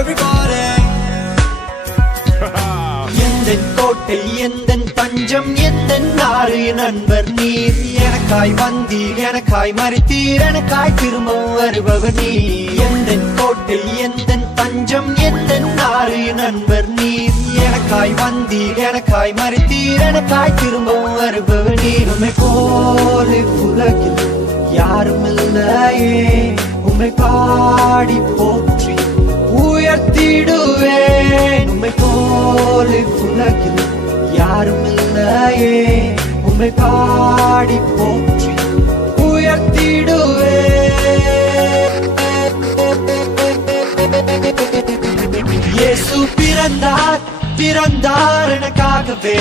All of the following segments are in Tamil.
everybody. எந்தன் கோட்டை எந்தன் தஞ்சம் எந்தன் நாடு நண்பர் நீர் எனக்காய் வந்தீர் எனக்காய் மறித்தீர் எனக்காய் திரும்பவும் வருபவர் நீர் எந்தன் கோட்டை எந்தன் தஞ்சம் எந்தன் நாடு நண்பர் நீர் எனக்காய் வந்தீர் எனக்காய் மறித்தீர் எனக்காய் திரும்பவும் வருபவர் நீர் உம்மை போல உலகில் யாரும் இல்லையே உம்மை பாடி போற்றி உயர்த்திடுவேன் உம்மை போல உலகில் யாரும் இல்லையே உம்மை பாடி போற்றி உயர்த்திடுவேன் இயேசு பிறந்தார் பிறந்தார் எனக்காகவே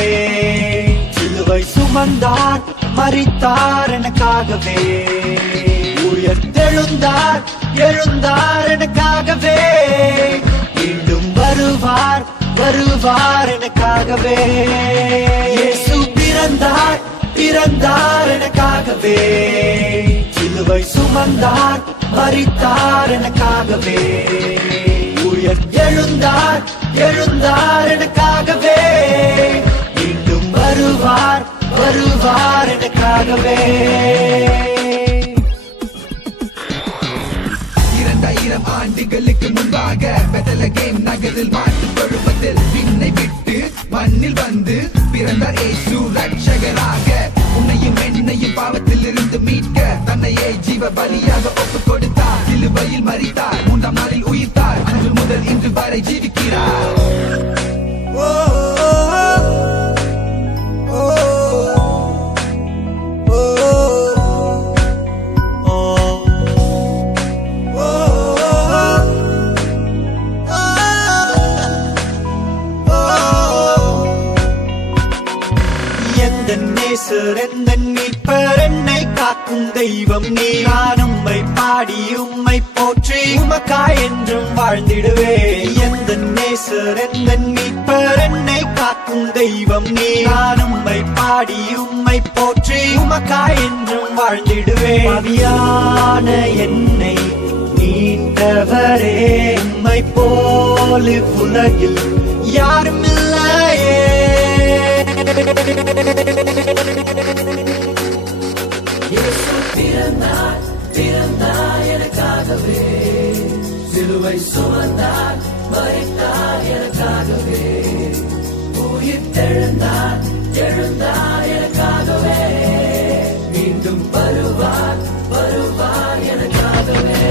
சிலுவை சுமந்தார் மரித்தார் எனக்காகவே உயர்த்தெழுந்தார் எழுந்தார் எனக்காகவே மீண்டும் வருவார் வருவார் எனக்காகவே இயேசு பிறந்தார் பிறந்தார் எனக்காகவே சிலுவை சுமந்தார் மரித்தார் எனக்காகவே எழுந்தார் எழுந்தார் எனக்காகவே மீண்டும் வருவார் வருவார் எனக்காகவே 2000 ஆண்டுகளுக்கு முன்பாக பெத்லகேம் நகரில் மாட்டு பருவத்தில் விண்ணை விட்டு மண்ணில் வந்து பிறந்தார் இயேசு ரட்சகராக உன்னையும் என்னையும் பாவத்தில் இருந்து மீட்க தன்னையே ஜீவ பலியாக ஒப்புக் கொடுத்தார் சிலுவையில் மரித்தார் 3ஆம் நாளில் உயிர்த்தார் அன்று முதல் இன்று வரை ஜீவிக்கிறார் எந்தன் மீட்பர் என்னை காக்கும் தெய்வம் நீ நான் உம்மை பாடி உம்மை போற்றி உமக்காய் என்றும் வாழ்ந்திடுவே எந்தன் நேசர் எந்தன் மீட்பர் என்னை காக்கும் தெய்வம் நீ நான் உம்மை பாடி உம்மை போற்றி உமக்காய் என்றும் வாழ்ந்திடுவே அவியான என்னை மீட்டவரே உம்மை போல உலகில் யாரும் இல்லையே இயேசு பிறந்தார் பிறந்தார் எனக்காகவே சிலுவை சுமந்தார் மரித்தார் எனக்காகவே உயிர்த்தெழுந்தார் எழுந்தார் எனக்காகவே மீண்டும் வருவார் வருவார் எனக்காகவே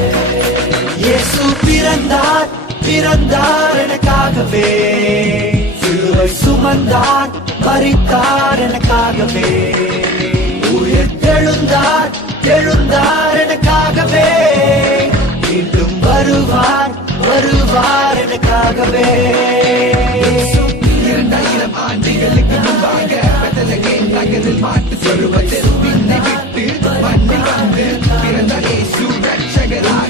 இயேசு பிறந்தார் பிறந்தார் எனக்காகவே சிலுவை சுமந்தார் மரித்தார் எனக்காகவே உயர்த்தெழுந்தார் எழுந்தார் எனக்காகவே மீண்டும் வருவார் வருவார் எனக்காகவே 2000 ஆண்டுகளுக்கு முன்பாக பெத்லகேம் நகரில் மாட்டு பருவத்தில் விண்ணை விட்டு மண்ணில் வந்து பிறந்தார் இயேசு ரட்சகராக